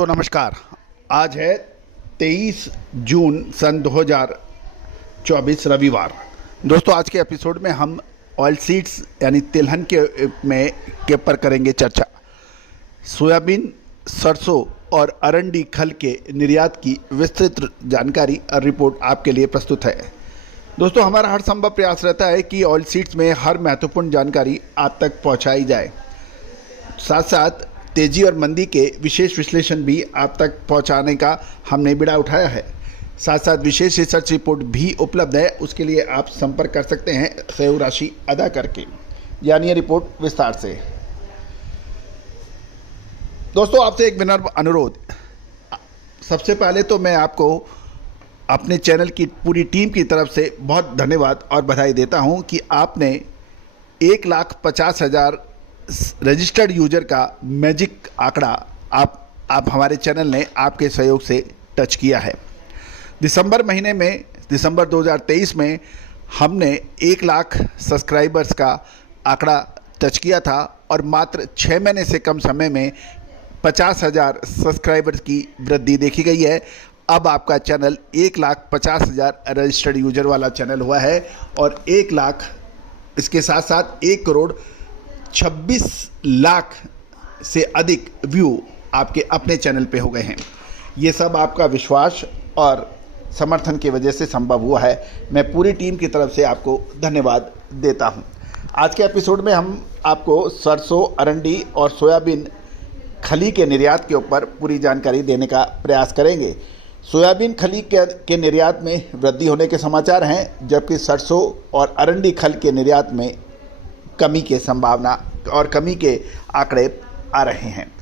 दोस्तों नमस्कार। आज है 23 जून सन 2024 रविवार। दोस्तों आज के एपिसोड में हम ऑयल सीड्स यानी तिलहन के ऊपर करेंगे चर्चा। सोयाबीन, सरसों और अरंडी खल के निर्यात की विस्तृत जानकारी और रिपोर्ट आपके लिए प्रस्तुत है। दोस्तों हमारा हर संभव प्रयास रहता है कि ऑयल सीड्स में हर महत्वपूर्ण जानकारी आप तक पहुंचाई जाए, साथ साथ तेजी और मंदी के विशेष विश्लेषण भी आप तक पहुंचाने का हमने बीड़ा उठाया है। साथ साथ विशेष रिसर्च रिपोर्ट भी उपलब्ध है, उसके लिए आप संपर्क कर सकते हैं सहयोग राशि अदा करके। जानिए रिपोर्ट विस्तार से। दोस्तों आपसे एक विनम्र अनुरोध। सबसे पहले तो मैं आपको अपने चैनल की पूरी टीम की तरफ से बहुत धन्यवाद और बधाई देता हूं कि आपने 1,50,000 रजिस्टर्ड यूजर का मैजिक आंकड़ा आप हमारे चैनल ने आपके सहयोग से टच किया है। दिसंबर 2023 में हमने 1 लाख सब्सक्राइबर्स का आंकड़ा टच किया था और मात्र 6 महीने से कम समय में 50,000 सब्सक्राइबर्स की वृद्धि देखी गई है। अब आपका चैनल 1,50,000 रजिस्टर्ड यूजर वाला चैनल हुआ है और 1 लाख, इसके साथ साथ 1 करोड़ 26 लाख से अधिक व्यू आपके अपने चैनल पे हो गए हैं। ये सब आपका विश्वास और समर्थन की वजह से संभव हुआ है। मैं पूरी टीम की तरफ से आपको धन्यवाद देता हूं। आज के एपिसोड में हम आपको सरसों, अरंडी और सोयाबीन खली के निर्यात के ऊपर पूरी जानकारी देने का प्रयास करेंगे। सोयाबीन खली के निर्यात में वृद्धि होने के समाचार हैं, जबकि सरसों और अरंडी खल के निर्यात में कमी के संभावना और कमी के आंकड़े आ रहे हैं।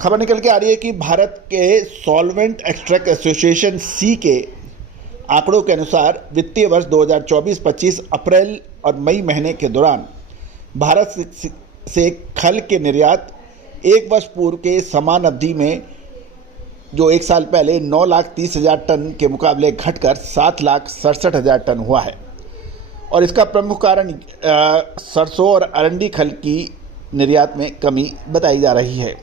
खबर निकल के आ रही है कि भारत के सॉल्वेंट एक्सट्रैक्ट एसोसिएशन सी के आंकड़ों के अनुसार वित्तीय वर्ष 2024-25 अप्रैल और मई महीने के दौरान भारत से खल के निर्यात एक वर्ष पूर्व के समान अवधि में, जो एक साल पहले 9,30,000 टन के मुकाबले घटकर 7,67,000 टन हुआ है। और इसका प्रमुख कारण सरसों और अरंडी खल की निर्यात में कमी बताई जा रही है।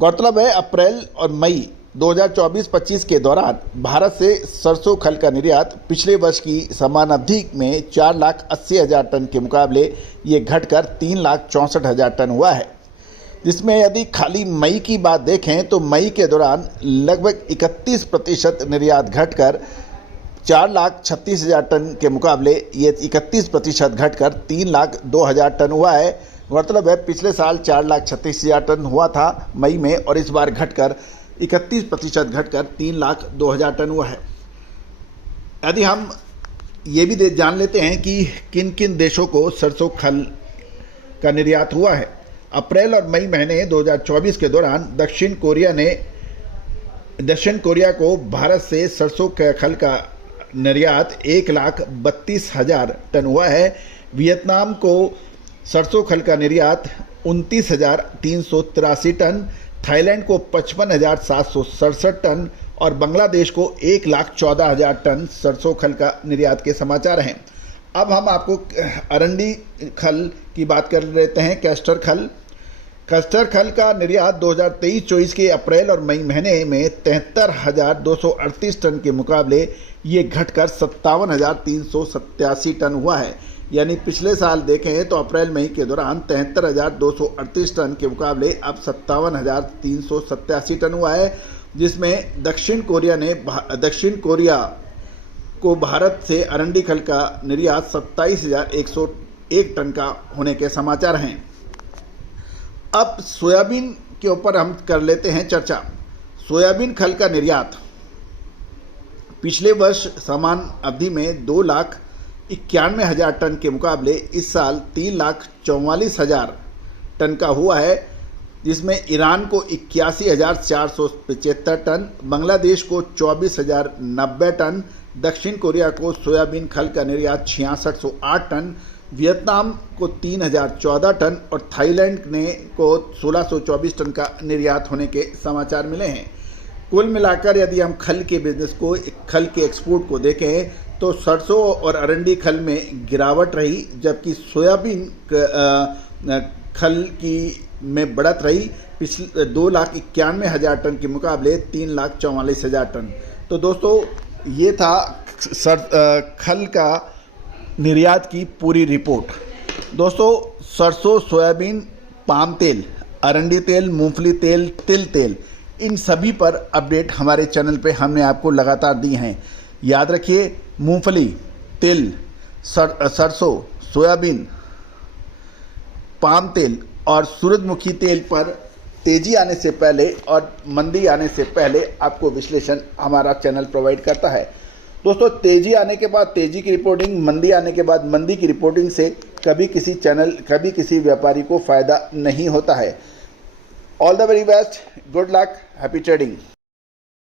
गौरतलब है अप्रैल और मई 2024-25 के दौरान भारत से सरसों खल का निर्यात पिछले वर्ष की समान अवधि में 4,80,000 टन के मुकाबले ये घटकर 3,64,000 टन हुआ है, जिसमें यदि खाली मई की बात देखें तो मई के दौरान लगभग 31% निर्यात घटकर 4,36,000 टन के मुकाबले ये 31% घटकर 3,02,000 टन हुआ है। गौरतलब है पिछले साल 4,36,000 टन हुआ था मई में और इस बार घटकर 31% घटकर 3,02,000 टन हुआ है। यदि हम ये भी जान लेते हैं कि किन किन देशों को सरसों खल का निर्यात हुआ है। अप्रैल और मई महीने 2024 के दौरान दक्षिण कोरिया को भारत से सरसों के खल का निर्यात 1,32,000 टन हुआ है। वियतनाम को सरसों खल का निर्यात 29,383 टन, थाईलैंड को 55,767 टन और बांग्लादेश को 1,14,000 टन सरसों खल का निर्यात के समाचार हैं। अब हम आपको अरंडी खल की बात कर लेते हैं। कैस्टर खल का निर्यात 2023-24 के अप्रैल और मई महीने में 73,238 टन के मुकाबले ये घटकर 57,387 टन हुआ है। यानी पिछले साल देखें तो अप्रैल मई के दौरान 73,238 टन के मुकाबले अब 57,387 टन हुआ है, जिसमें दक्षिण कोरिया को भारत से अरंडी खल का निर्यात 27,101 टन का होने के समाचार हैं। अब सोयाबीन के ऊपर हम कर लेते हैं चर्चा। सोयाबीन खल का निर्यात पिछले वर्ष समान अवधि में 2,91,000 टन के मुकाबले इस साल 3,44,000 टन का हुआ है, जिसमें ईरान को 81,475 टन, बांग्लादेश को 24,090 टन, दक्षिण कोरिया को सोयाबीन खल का निर्यात 6608 टन, वियतनाम को 3,014 टन और थाईलैंड को 1,624 टन का निर्यात होने के समाचार मिले हैं। कुल मिलाकर यदि हम खल के एक्सपोर्ट को देखें तो सरसों और अरंडी खल में गिरावट रही, जबकि सोयाबीन खल की में बढ़त रही। पिछले 2,91,000 टन के मुकाबले 3,44,000 टन। तो दोस्तों ये था खल का निर्यात की पूरी रिपोर्ट। दोस्तों सरसों, सोयाबीन, पाम तेल, अरंडी तेल, मूंगफली तेल, तिल तेल, इन सभी पर अपडेट हमारे चैनल पे हमने आपको लगातार दी हैं। याद रखिए, मूंगफली, तिल, सरसों, सोयाबीन, पाम तेल और सूरजमुखी तेल पर तेजी आने से पहले और मंदी आने से पहले आपको विश्लेषण हमारा चैनल प्रोवाइड करता है। दोस्तों तेजी आने के बाद तेजी की रिपोर्टिंग, मंदी आने के बाद मंदी की रिपोर्टिंग से कभी किसी व्यापारी को फायदा नहीं होता है। All the very best, good luck, happy trading.